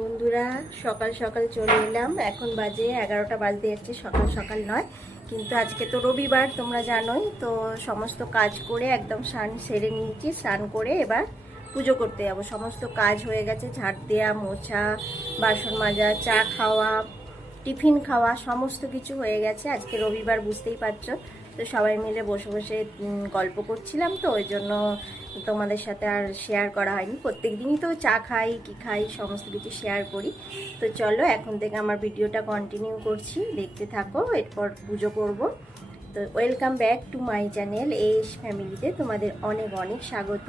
বন্ধুরা, সকাল সকাল চলে এলাম। এখন বাজে এগারোটা বাজতে যাচ্ছে, সকাল সকাল নয়। কিন্তু আজকে তো রবিবার, তোমরা জানোই। তো সমস্ত কাজ করে একদম স্নান সেরে নিয়েছি, স্নান করে এবার পুজো করতে যাব। সমস্ত কাজ হয়ে গেছে, ঝাড় দেওয়া মোছা, বাসন মাজা, চা খাওয়া, টিফিন খাওয়া, সমস্ত কিছু হয়ে গেছে। আজকে রবিবার, বুঝতেই পারছ। তো সবাই মিলে বসে বসে গল্প করছিলাম তো, ওই জন্য তোমাদের সাথে আর শেয়ার করা হয়নি। প্রত্যেক দিনই তো চা খাই, কি খাই, সমস্ত কিছু শেয়ার করি। তো চলো, এখন থেকে আমার ভিডিওটা কন্টিনিউ করছি। দেখতে থাকো, এরপর পুজো করব। তো welcome back to my channel S ফ্যামিলিতে তোমাদের অনেক অনেক স্বাগত।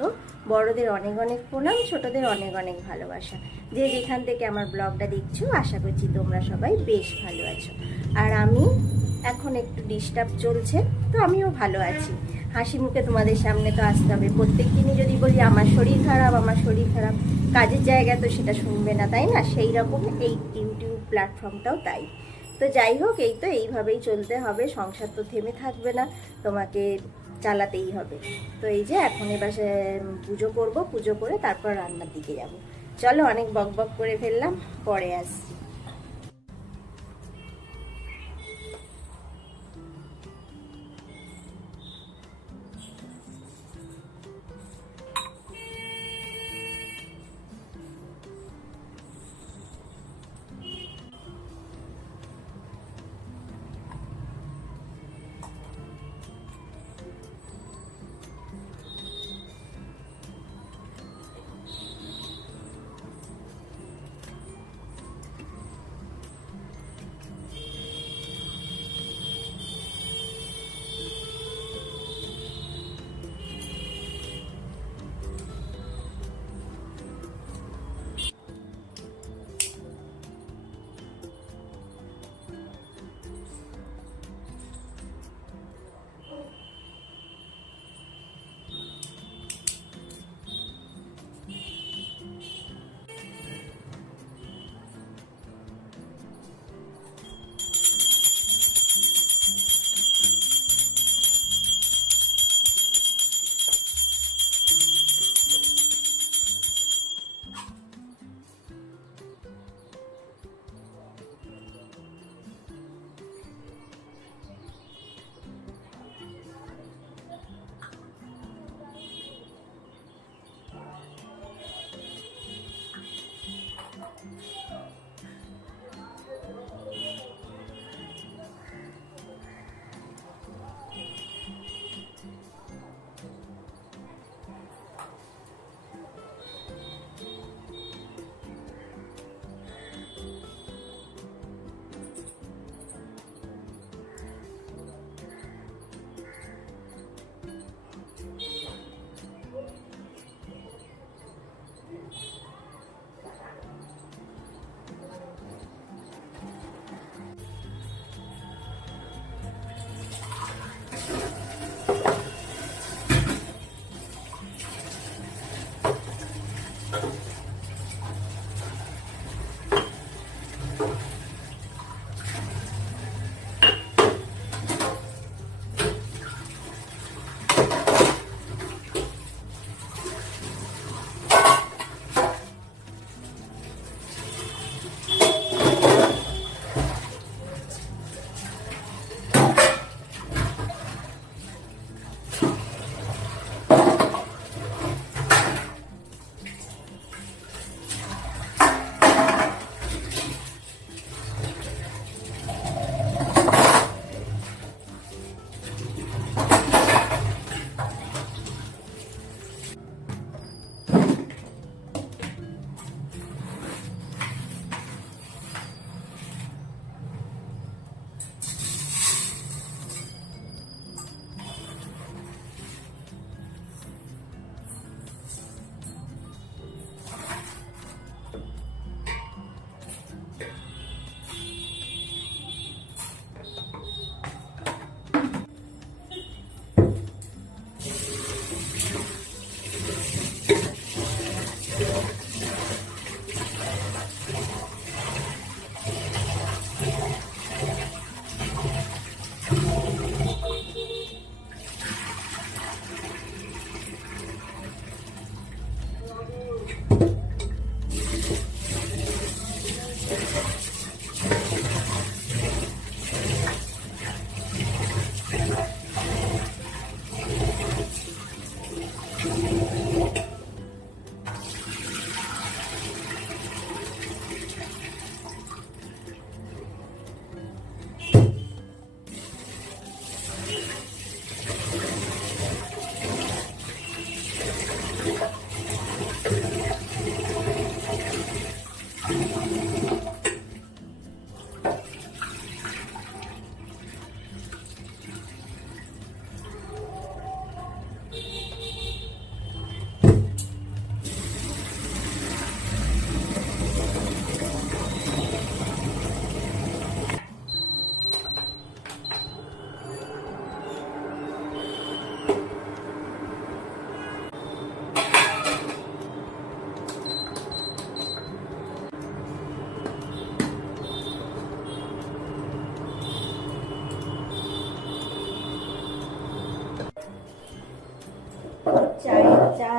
বড়দের অনেক অনেক প্রণাম, ছোটদের অনেক অনেক ভালোবাসা। যে যেখান থেকে আমার ব্লগটা দেখছ, আশা করছি তোমরা সবাই বেশ ভালো আছো। আর আমি এখন একটু ডিস্টার্ব চলছে, তো আমিও ভালো আছি। হাসি মুখে তোমাদের সামনে তো আসতে হবে। প্রত্যেক দিনই যদি বলি আমার শরীর খারাপ, আমার শরীর খারাপ, কাজের জায়গা তো সেটা শুনবে না, তাই না? সেই রকম এই ইউটিউব প্ল্যাটফর্মটাও তাই। তো যাই হোক, এই তো এইভাবেই চলতে হবে, সংসার তো থেমে থাকবে না, তোমাকে চালাতেই হবে। তো এই যে এখন এবার পুজো করব, পুজো করে তারপর রান্নার দিকে যাব। চলো অনেক বক বক করে ফেললাম, পরে আসছি।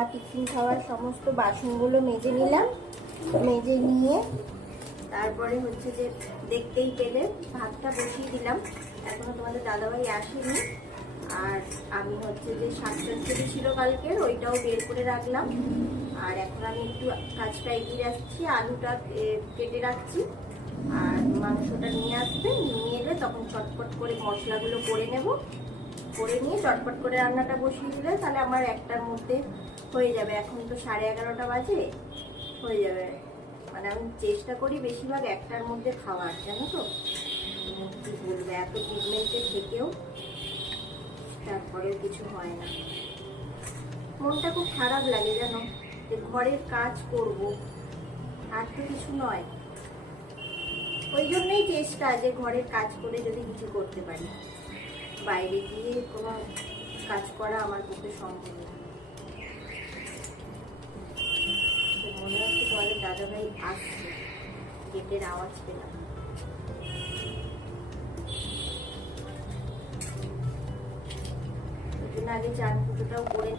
টিফিন খাওয়ার সমস্ত বাসনগুলো মেজে নিলাম। মেজে নিয়ে তারপরে হচ্ছে যে দেখতেই পেলে, ভাতটা বসিয়ে দিলাম। এখনও তোমাদের দাদাভাই আসেনি। আর আমি হচ্ছে যে শাকসবজি ছিল কালকে, ওইটাও বের করে রাখলাম। আর এখন আমি একটু কাজটা এগিয়ে রাখছি আলুটা কেটে রাখছি। আর মাংসটা নিয়ে আসবে, নিয়ে এলে তখন চটপট করে মশলাগুলো করে নেব। করে নিয়ে চটপট করে রান্নাটা বসিয়ে দিলে তাহলে আমার একটার মধ্যে হয়ে যাবে। এখন তো সাড়ে এগারোটা বাজে, হয়ে যাবে। মানে আমি চেষ্টা করি বেশিরভাগ একটার মধ্যে খাওয়ার, জানো তো? কি বলব, এত ট্রিটমেন্টে থেকেও তারপরেও কিছু হয় না। মনটা খুব খারাপ লাগে জানো, যে ঘরের কাজ করব, আর তো কিছু নয়। ওই জন্যই চেষ্টা যে ঘরের কাজ করে যদি কিছু করতে পারি। বাইরে গিয়ে কোনো কাজ করা আমার পক্ষে সম্ভব না। মনে হচ্ছে তোমাদের দাদাভাই আসছে। গেটের আওয়াজ পেলাম। আগে চার পুজোটাও করে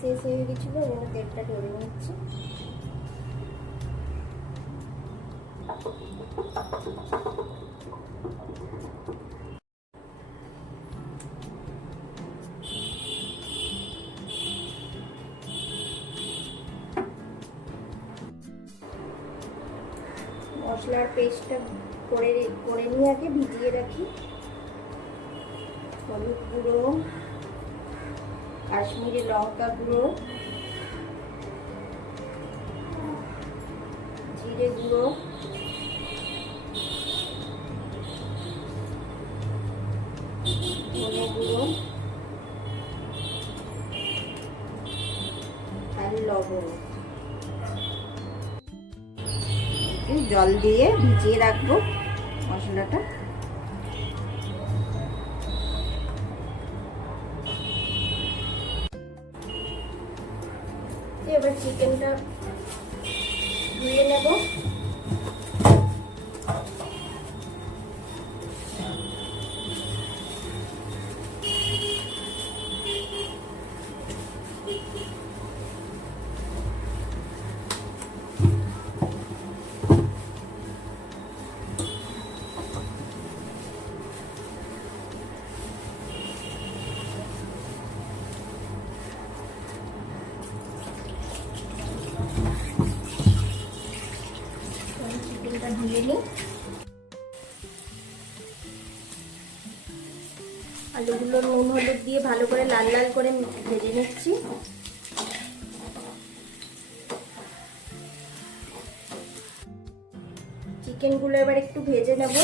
শেষ হয়ে গেছিল ওই জন্য তেলটা ঢেলে নিচ্ছি মশলার পেস্টটা করে করে নিয়ে আগে ভিজিয়ে রাখি। হলুদ গুঁড়ো কাশ্মীরি লঙ্কা গুঁড়ো জিরে গুঁড়ো ধনে গুঁড়ো আর লবণ। জল দিয়ে ভিজিয়ে রাখব মশলাটা। ভালো করে লাল লাল করে ভেজে নিচ্ছি। চিকেনগুলো এবার একটু ভেজে নেব।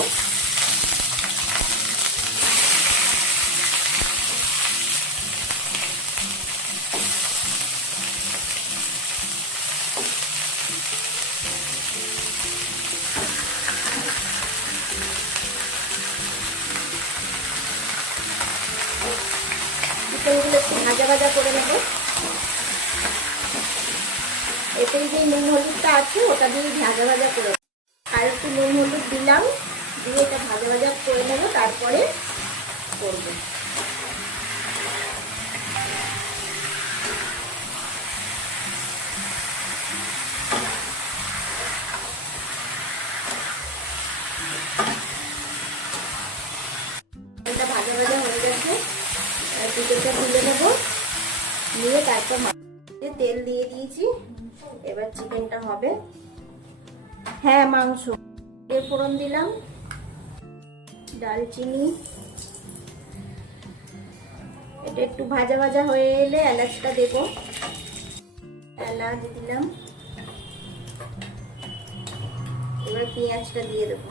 মাংস। এর ফোড়ন দিলাম। দালচিনি এটা একটু ভাজা ভাজা হয়ে এলে এলাচটা দেবো। এলাচ দিলাম। এবার পেঁয়াজটা দিয়ে দেবো।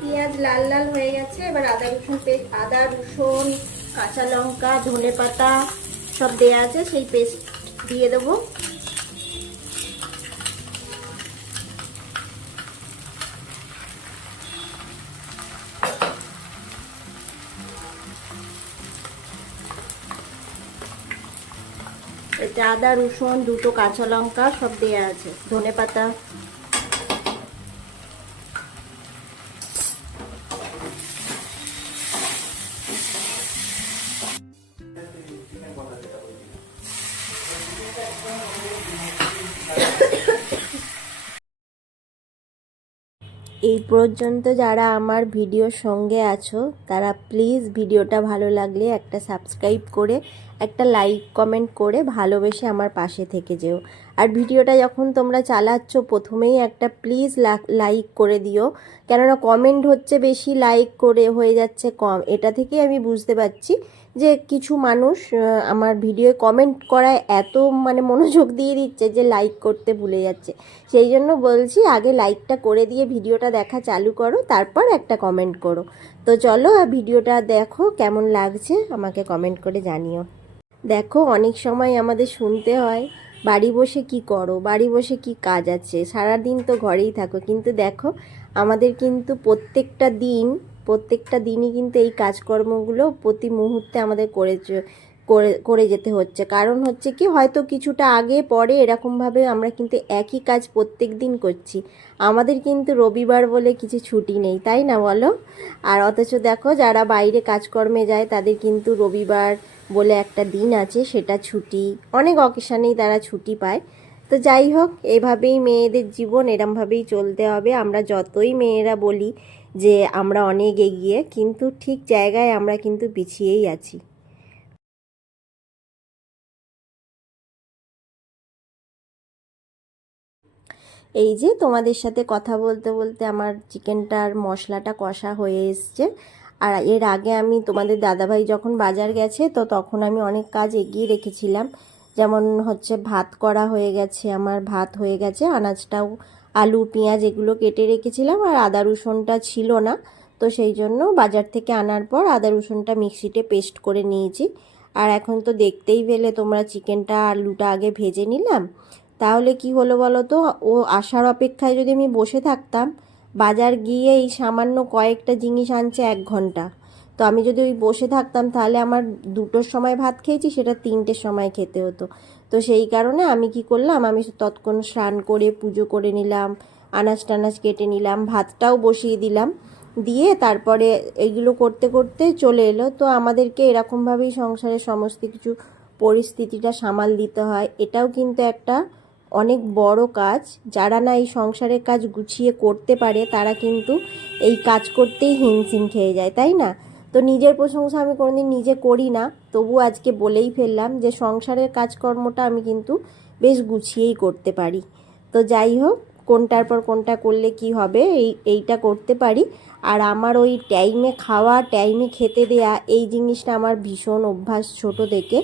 পেঁয়াজ লাল লাল হয়ে গেছে। এবার আদা রসুন পেস্ট, আদা, রসুন, কাঁচা লঙ্কা ধনে পাতা সব দেয়া আছে। সেই পেস্ট দিয়ে দেবো। এতে আদা রসুন দুটো কাঁচা লঙ্কা সব দেয়া আছে। ধনে পাতা। এই পর্যন্ত যারা আমার ভিডিওর সঙ্গে আছো, তারা প্লিজ ভিডিওটা ভালো লাগলে একটা সাবস্ক্রাইব করে, একটা লাইক কমেন্ট করে ভালোবেসে আমার পাশে থেকে যেও। আর ভিডিওটা যখন তোমরা চালাচ্ছ, প্রথমেই একটা প্লিজ লাইক করে দিও। কেননা কমেন্ট হচ্ছে বেশি লাইক করে হয়ে যাচ্ছে কম। এটা থেকেই আমি বুঝতে পারছি যে কিছু মানুষ আমার ভিডিও কমেন্ট করায় এত মানে মনোযোগ দিয়ে দিচ্ছে যে লাইক করতে ভুলে যাচ্ছে। সেই জন্য বলছি, আগে লাইকটা করে দিয়ে ভিডিওটা দেখা চালু করো, তারপর একটা কমেন্ট করো। তো চলো ভিডিওটা দেখো কেমন লাগছে, আমাকে কমেন্ট করে জানিও। দেখো, অনেক সময় আমাদের শুনতে হয়, বাড়ি বসে কি করো, বাড়ি বসে কি কাজ আছে, সারাদিন তো ঘরেই থাকো। কিন্তু দেখো, আমাদের কিন্তু প্রত্যেকটা দিন প্রত্যেকটা দিনই কিন্তু এই কাজকর্মগুলো প্রতি মুহূর্তে আমাদের করে করে করে যেতে হচ্ছে। কারণ হচ্ছে কি, হয়তো কিছুটা আগে, পরে এরকমভাবে আমরা কিন্তু একই কাজ প্রত্যেক দিন করছি। আমাদের কিন্তু রবিবার বলে কিছু ছুটি নেই, তাই না বলো? আর অথচ দেখো, যারা বাইরে কাজকর্মে যায়, তাদের কিন্তু রবিবার বলে একটা দিন আছে, সেটা ছুটি। অনেক অকেশানেই তারা ছুটি পায়। তো যাই হোক, এভাবেই মেয়েদের জীবন এরমভাবেই চলতে হবে। আমরা যতই মেয়েরা বলি যে আমরা অনেক এগিয়ে, কিন্তু ঠিক জায়গায় আমরা কিন্তু পিছিয়েই আছি। এই যে তোমাদের সাথে কথা বলতে বলতে আমার চিকেনটার মশলাটা কষা হয়ে এসছে। আর এর আগে আমি তোমাদের দাদাভাই যখন বাজার গেছে, তো তখন আমি অনেক কাজ এগিয়ে রেখেছিলাম। যেমন হচ্ছে ভাত করা হয়ে গেছে, আমার ভাত হয়ে গেছে, আনাজটাও আলু, পেঁয়াজ এগুলো কেটে রেখেছিলাম আর আদা রসুনটা ছিল না। তো সেই জন্য বাজার থেকে আনার পর আদা রসুনটা মিক্সিতে পেস্ট করে নিয়েছি। আর এখন তো দেখতেই পেলে তোমরা চিকেনটা আলুটা আগে ভেজে নিলাম। তাহলে কি হলো বলো তো ও আসার অপেক্ষায় যদি আমি বসে থাকতাম, বাজার গিয়ে এই সামান্য কয়েকটা জিনিস আনছে এক ঘণ্টা। তো আমি যদি ওই বসে থাকতাম, তাহলে আমার দুটোর সময় ভাত খেয়েছি, সেটা তিনটের সময় খেতে হতো। তো সেই কারণে আমি কি করলাম, আমি তৎক্ষণ স্নান করে, পুজো করে নিলাম, আনাজ টানাজ কেটে নিলাম, ভাতটাও বসিয়ে দিলাম। দিয়ে তারপরে এইগুলো করতে করতে চলে এলো। তো আমাদেরকে এরকমভাবেই সংসারের সমস্ত কিছু পরিস্থিতিটা সামাল দিতে হয়। এটাও কিন্তু একটা অনেক বড় কাজ। যারা না এই সংসারের কাজ গুছিয়ে করতে পারে, তারা কিন্তু এই কাজ করতেই হিমশিম খেয়ে যায়, তাই না? তো নিজের প্রশংসা আমি কোনোদিন নিজে করি না। তবু আজকে বলেই ফেললাম যে, সংসারের কাজকর্মটা আমি কিন্তু বেশ গুছিয়েই করতে পারি। তো যাই হোক, কোনটার পর কোনটা করলে কি হবে, এই, এইটা করতে পারি। আর আমার ওই টাইমে খাওয়া, টাইমে খেতে দেয়া, এই জিনিসটা আমার ভীষণ অভ্যাস ছোট থেকে।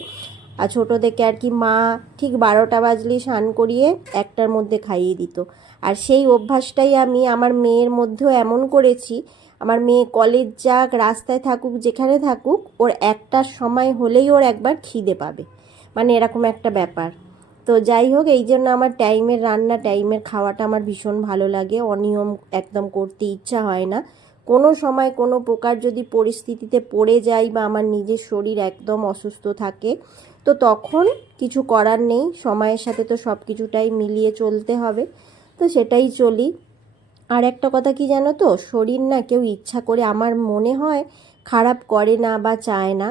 আর ছোটো থেকে আর কি মা ঠিক বারোটা বাজলেই স্নান করিয়ে একটার মধ্যে খাইয়ে দিত। আর সেই অভ্যাসটাই আমি আমার মেয়ের মধ্যেও এমন করেছি আমার মেয়ে কলেজ যাক, রাস্তায় থাকুক, যেখানে থাকুক, ওর একটার সময় হলেই ওর একবার খিদে পাবে। মানে এরকম একটা ব্যাপার। তো যাই হোক, এই জন্য আমার টাইমের রান্না, টাইমের খাওয়াটা আমার ভীষণ ভালো লাগে। অনিয়ম একদম করতে ইচ্ছা হয় না। কোনো সময় কোনো প্রকার যদি পরিস্থিতিতে পড়ে যাই বা আমার নিজের শরীর একদম অসুস্থ থাকে, তো তখন কিছু করার নেই। সময়ের সাথে তো সব কিছুটাই মিলিয়ে চলতে হবে। তো সেটাই চলি। আর একটা কথা কি জানো তো? শরীর না কেউ ইচ্ছা করে আমার মনে হয় খারাপ করে না বা চায় না।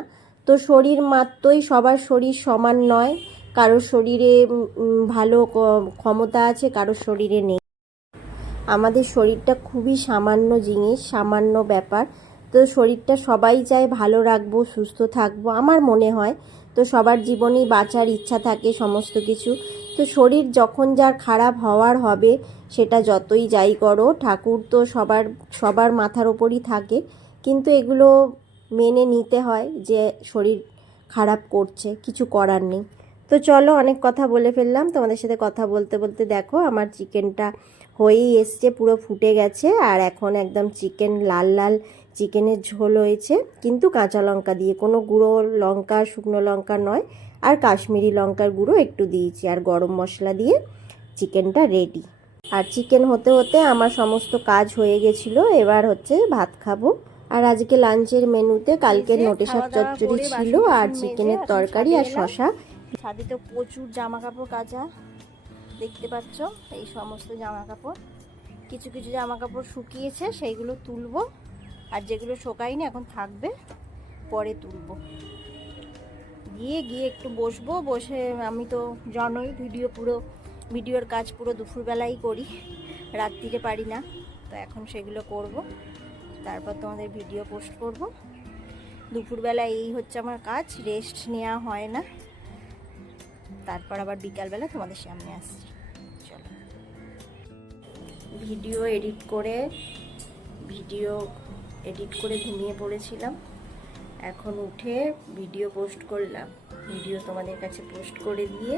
তো শরীর মাত্রই সবার শরীর সমান নয়। কারোর শরীরে ভালো ক্ষমতা আছে কারও শরীরে নেই। আমাদের শরীরটা খুবই সামান্য জিনিস, সামান্য ব্যাপার। তো শরীরটা সবাই চায় ভালো রাখব, সুস্থ থাকব, আমার মনে হয়। তো সবার জীবনেই বাঁচার ইচ্ছা থাকে সমস্ত কিছু। তো শরীর যখন যার খারাপ হওয়ার হবে সেটা যতই যাই করো, ঠাকুর তো সবার সবার মাথার ওপরই থাকে। কিন্তু এগুলো মেনে নিতে হয় যে শরীর খারাপ করছে, কিছু করার নেই। তো চলো অনেক কথা বলে ফেললাম। তোমাদের সাথে কথা বলতে বলতে দেখো আমার চিকেনটা হয়েই এসছে, পুরো ফুটে গেছে আর এখন একদম চিকেন, লাল লাল চিকেনের ঝোল হয়েছে। কিন্তু কাঁচা লঙ্কা দিয়ে, কোনো গুঁড়ো লঙ্কা, শুকনো লঙ্কা নয়। আর কাশ্মীরি লঙ্কার গুঁড়ো একটু দিয়েছি আর গরম মশলা দিয়ে চিকেনটা রেডি আর চিকেন হতে হতে আমার সমস্ত কাজ হয়ে গেছিল। এবার হচ্ছে ভাত খাব। আর আজকে লাঞ্চের মেনুতে কালকের নোটে শাক চচ্চড়ি ছিল আর চিকেনের তরকারি আর শশা ছাদে তো প্রচুর জামা কাপড় কাচা দেখতে পাচ্ছ? এই সমস্ত জামা কাপড় কিছু কিছু জামা কাপড় শুকিয়েছে সেইগুলো তুলবো। আর যেগুলো শোকায়নি এখন থাকবে পরে তুলবো। গিয়ে গিয়ে একটু বসবো বসে আমি তো জানোই ভিডিও পুরো ভিডিওর কাজ পুরো দুপুরবেলাই করি রাত্রিরে পারি না, তো এখন সেগুলো করব। তারপর তোমাদের ভিডিও পোস্ট করব। দুপুরবেলা এই হচ্ছে আমার কাজ রেস্ট নেওয়া হয় না। তারপর আবার বিকালবেলা তোমাদের সামনে আসছি। চলো। ভিডিও এডিট করে, ভিডিও এডিট করে ঘুমিয়ে পড়েছিলাম। এখন উঠে ভিডিও পোস্ট করলাম। ভিডিও তোমাদের কাছে পোস্ট করে দিয়ে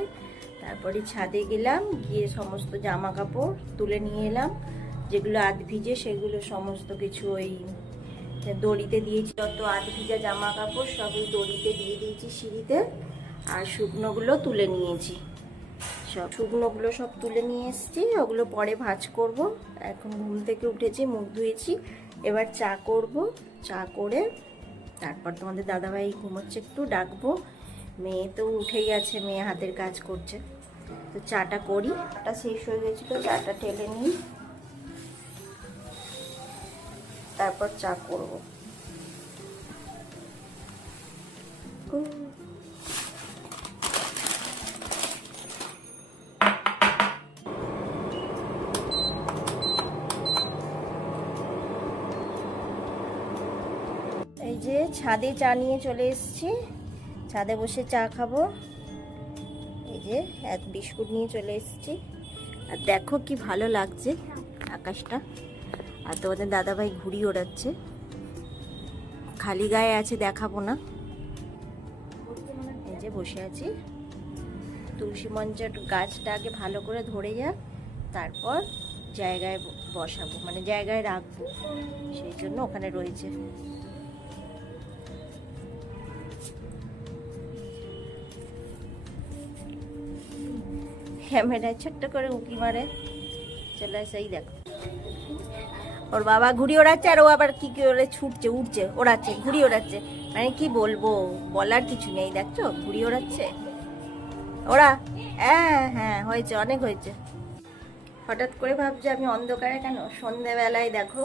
তারপরে ছাদে গেলাম, গিয়ে সমস্ত জামা কাপড় তুলে নিয়ে এলাম। যেগুলো আধ ভিজে সেগুলো সমস্ত কিছু ওই দড়িতে দিয়েছি, যত আধ ভিজা জামা কাপড় সবই দড়িতে দিয়ে দিয়েছি সিঁড়িতে। আর শুকনোগুলো তুলে নিয়েছি। সব শুকনোগুলো সব তুলে নিয়ে এসেছি, ওগুলো পরে ভাজ করব। এখন ঘুম থেকে উঠেছি, মুখ ধুয়েছি, এবার চা করব। চা করে তারপর তোমাদের দাদাভাই ঘুমোচ্ছে, একটু ডাকবো। মেয়ে তো উঠেই আছে, মেয়ে হাতের কাজ করছে। তো চাটা করি, চাটা শেষ হয়ে গেছিল, চাটা টেলে নিই। তারপর চা করব। এই যে ছাদে চা নিয়ে চলে এসেছি। ছাদে বসে চা খাব। এই যে, এক বিস্কুট নিয়ে চলে এসেছি। আর দেখো কি ভালো লাগছে আকাশটা। আর তোমাদের দাদাভাই ঘুড়ি ওড়াচ্ছে। খালি গায়ে আছে, দেখাবো না। এই যে বসে আছি। তুলসী মঞ্চের গাছটা আগে ভালো করে ধরে যাক, তারপর জায়গায় বসাবো মানে জায়গায় রাখব। সেই জন্য ওখানে রয়েছে। ক্যামেরায় ছোট্ট করে উঁকি মারে। চলে আসে এই দেখো। ওর বাবা ঘুড়ি ওড়াচ্ছে আর ও আবার কি কি করে ছুটছে উঠছে ওড়াচ্ছে, ঘুড়ি ওড়াচ্ছে। মানে কি বলব, বলার কিছু নেই, দেখছ? ঘুড়ি ওড়াচ্ছে। ওরা হ্যাঁ হ্যাঁ হয়েছে, অনেক হয়েছে। হঠাৎ করে ভাবছি আমি অন্ধকারে কেন? সন্ধেবেলায় দেখো,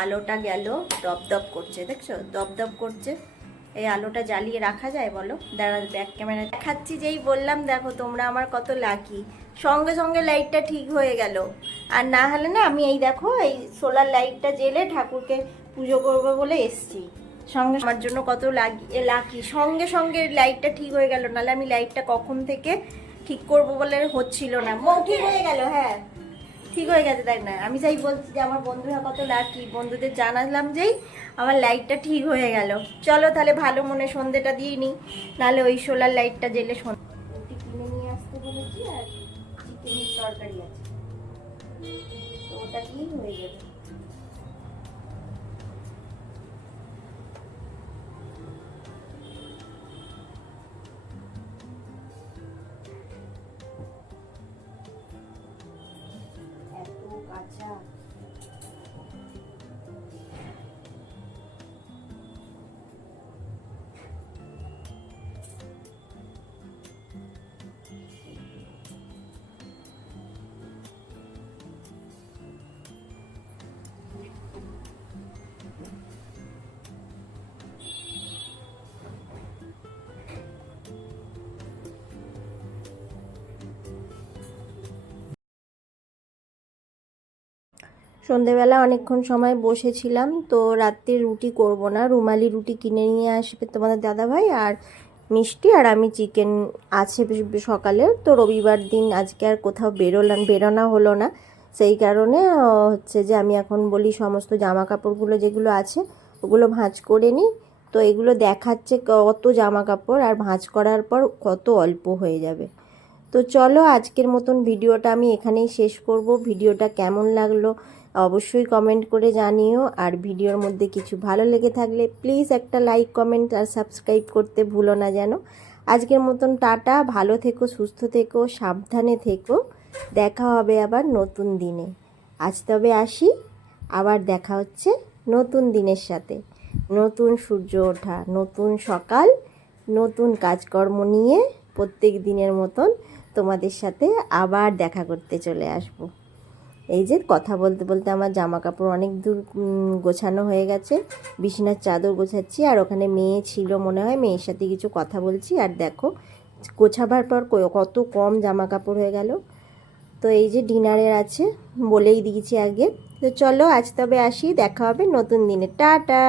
আলোটা গেল দপ দপ করছে, দেখছ? দপ দপ করছে। এই আলোটা জ্বালিয়ে রাখা যায় বলো? দাঁড়া ব্যাক ক্যামেরা দেখাচ্ছি যেই বললাম, দেখো তোমরা আমার কত লাকি সঙ্গে সঙ্গে লাইটটা ঠিক হয়ে গেল। আর না হলে না আমি এই দেখো, এই সোলার লাইটটা জেলে ঠাকুরকে পুজো করব বলে এসছি। সঙ্গে আমার জন্য কত লাগি লাকি সঙ্গে সঙ্গে লাইটটা ঠিক হয়ে গেল, নাহলে আমি লাইটটা কখন থেকে ঠিক করব বলে হচ্ছিল না। মৌ ঠিক হয়ে গেল হ্যাঁ। ঠিক হয়ে গেছে দেখ না? আমি যাই বলছি যে আমার বন্ধুরা কত লাকি বন্ধুদের জানালাম যেই আমার লাইটটা ঠিক হয়ে গেল। চলো তাহলে ভালো মনে সন্ধেটা দিয়ে নিই। নাহলে ওই সোলার লাইটটা জেলে সন্ধে। রুটি কিনে নিয়ে আসতে বলেছি আর চিকেনের তরকারি আছে। ওটা দিয়েই হয়ে যাবে এত সন্ধেবেলা অনেকক্ষণ সময় বসেছিলাম, তো রাত্রে রুটি করব না। রুমালি রুটি কিনে নিয়ে আসবে তোমাদের দাদাভাই আর মিষ্টি আর আমি চিকেন আছে সকালে, তো রবিবার দিন আজকে আর কোথাও বেরোলাম, বেরোনো হলো না। সেই কারণে হচ্ছে যে আমি এখন বলি সমস্ত জামা কাপড়গুলো যেগুলো আছে, ওগুলো ভাঁজ করে নিই। তো এগুলো দেখাচ্ছে কত জামা কাপড় আর ভাঁজ করার পর কত অল্প হয়ে যাবে। তো চলো আজকের মতন ভিডিওটা আমি এখানেই শেষ করব। ভিডিওটা কেমন লাগল অবশ্যই কমেন্ট করে জানিও। আর ভিডিওর মধ্যে কিছু ভালো লেগে থাকলে প্লিজ একটা লাইক কমেন্ট আর সাবস্ক্রাইব করতে ভুলো না যেন। আজকের মতন টাটা, ভালো থেকো, সুস্থ থেকো, সাবধানে থেকো। দেখা হবে আবার নতুন দিনে। আজ তবে আসি, আবার দেখা হচ্ছে নতুন দিনের সাথে। নতুন সূর্য ওঠা, নতুন সকাল, নতুন কাজকর্ম নিয়ে প্রত্যেক দিনের মতন তোমাদের সাথে আবার দেখা করতে চলে আসব। এই যে কথা বলতে বলতে আমার জামা কাপড় অনেক দূর গোছানো হয়ে গেছে। বিছানার চাদর গোছাচ্ছি আর ওখানে মেয়ে ছিল মনে হয়, মেয়ের সাথে কিছু কথা বলছি। আর দেখো, গোছাবার পর কত কম জামা কাপড় হয়ে গেল। তো এই যে ডিনারের আছে, বলেই দিয়েছি আগে। তো চলো আজ তবে আসি, দেখা হবে নতুন দিনে। টাটা!